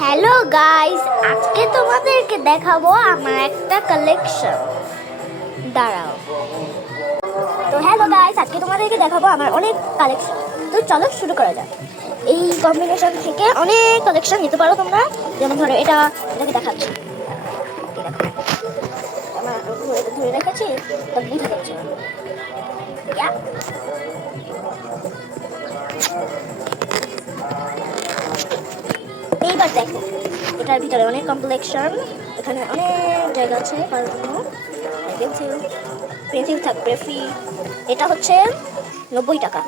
Hello guys, আজকে তোমাদেরকে দেখাবো আমার একটা কালেকশন। দাঁড়াও। তো হ্যালো গাইস, আজকে তোমাদেরকে দেখাবো আমার অনেক কালেকশন। তো চলো শুরু করা যাক। এই কম্বিনেশন থেকে অনেক কালেকশন নিতে পারো তোমরা। যেমন ধরো এটাকে দেখাচ্ছি। দেখো, আমার ধরে রেখেছি, তা বুঝে যাচ্ছে না। এইবার দেখো, এটার ভিতরে অনেক কমপ্লেকশন, এখানে অনেক জায়গা আছে করার জন্য। পেন্সিল পেন্সিল থাকবে ফ্রি। এটা হচ্ছে 90 টাকা।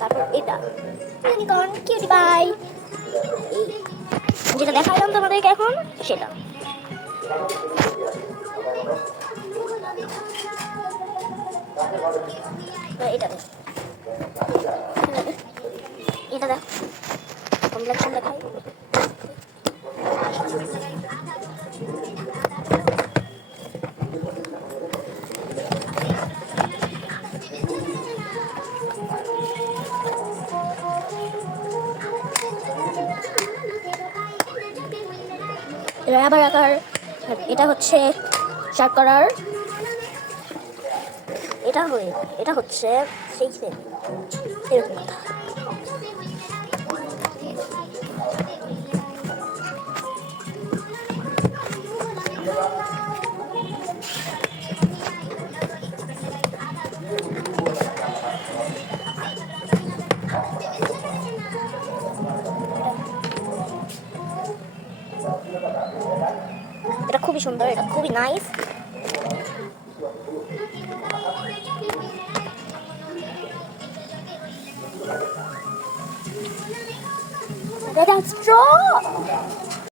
তারপর এটা ইউনিকর্ন কিউটি পাই, এই যেটা দেখালাম তোমাদেরকে এখন সেটা। এটা দেখ, এটা দেখ, কমপ্লেকশন দেখাই। রাবার আকার, এটা হচ্ছে শার্প করার। এটা হচ্ছে সেই সেম এরকম কথা। এটা খুবই সুন্দর, এটা খুবই নাইস। That's straw.